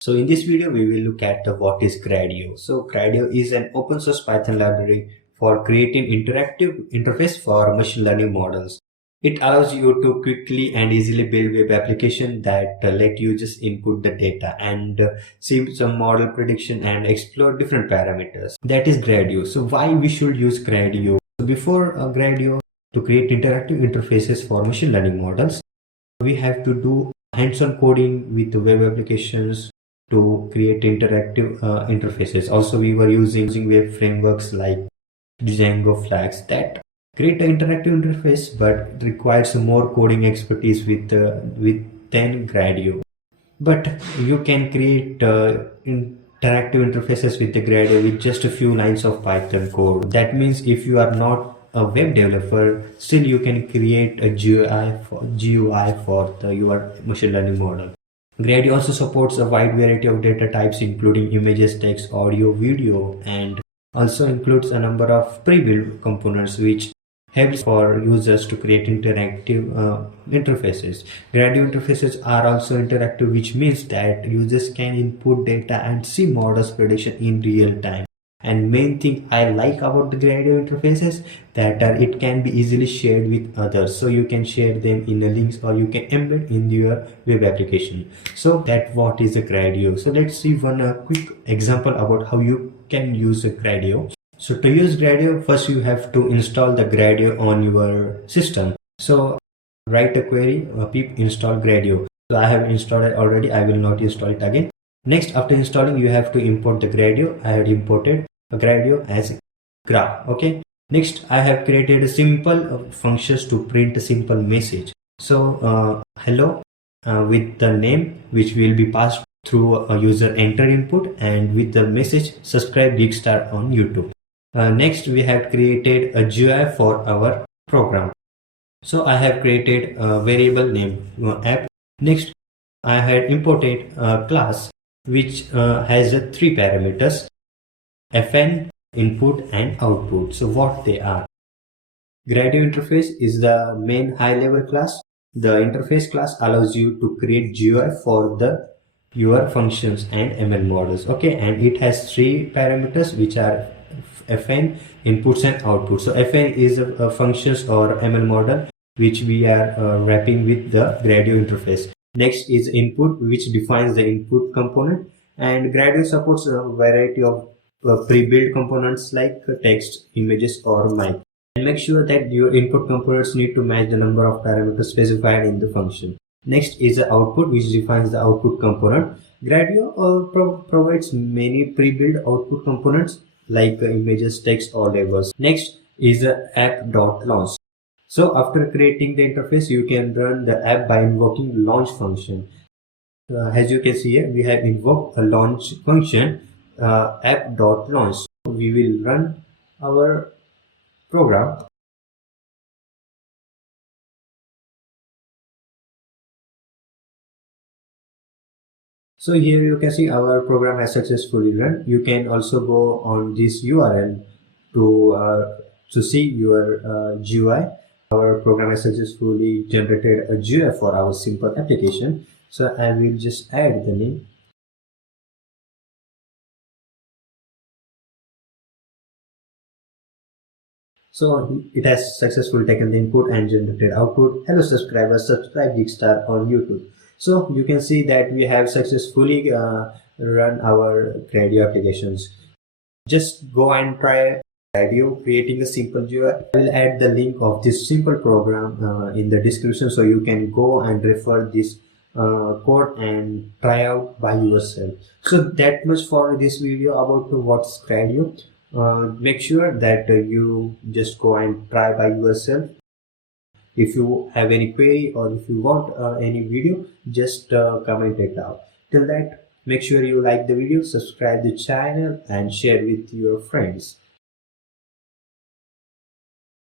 So in this video, we will look at what is Gradio. So Gradio is an open source Python library for creating interactive interface for machine learning models. It allows you to quickly and easily build web application that let you just input the data and see some model prediction and explore different parameters. That is Gradio. So why we should use Gradio? So before Gradio, to create interactive interfaces for machine learning models, we have to do hands-on coding with web applications to create interactive interfaces. Also, we were using web frameworks like Django Flags that create an interactive interface, but it requires more coding expertise with than Gradio. But you can create interactive interfaces with the Gradio with just a few lines of Python code. That means if you are not a web developer, still you can create a GUI for your machine learning model. Gradio also supports a wide variety of data types, including images, text, audio, video, and also includes a number of pre-built components which helps for users to create interactive interfaces. Gradio interfaces are also interactive, which means that users can input data and see models prediction in real time. And main thing I like about the Gradio interfaces that it can be easily shared with others. So you can share them in the links or you can embed in your web application. So that what is a Gradio. So let's see one quick example about how you can use a Gradio. So to use Gradio, first you have to install the Gradio on your system. So write a query pip install Gradio. So I have installed it already. I will not install it again. Next, after installing, you have to import the Gradio. I have imported a Gradio as graph. Okay. Next, I have created a simple functions to print a simple message. So hello with the name which will be passed through a user enter input, and with the message subscribe Geek on YouTube. Next, we have created a GUI for our program. So I have created a variable name app. Next, I had imported a class which has three parameters: fn, input, and output. So what they are? Gradio interface is the main high-level class. The interface class allows you to create GUI for your functions and ML models. Okay, and it has three parameters which are fn, inputs, and outputs. So fn is a functions or ML model which we are wrapping with the Gradio interface. Next is input, which defines the input component, and Gradio supports a variety of pre-built components like text, images, or mic. And make sure that your input components need to match the number of parameters specified in the function. Next is the output, which defines the output component. Gradio provides many pre-built output components like images, text, or labels. Next is the app.launch. So after creating the interface, you can run the app by invoking launch function. As you can see here, we have invoked a launch function, app.launch. We will run our program. So here you can see our program has successfully run. You can also go on this URL to see your GUI. Our program has successfully generated a GUI for our simple application. So I will just add the name. So it has successfully taken the input and generated output. Hello subscribers, subscribe Geekstar on YouTube. So you can see that we have successfully run our Gradio applications. Just go and try Gradio creating a simple GUI. I will add the link of this simple program in the description, so you can go and refer this code and try out by yourself. So that much for this video about what's Gradio. Make sure that you just go and try by yourself. If you have any query or if you want any video, just comment it out. Till that, make sure you like the video, subscribe the channel, and share with your friends.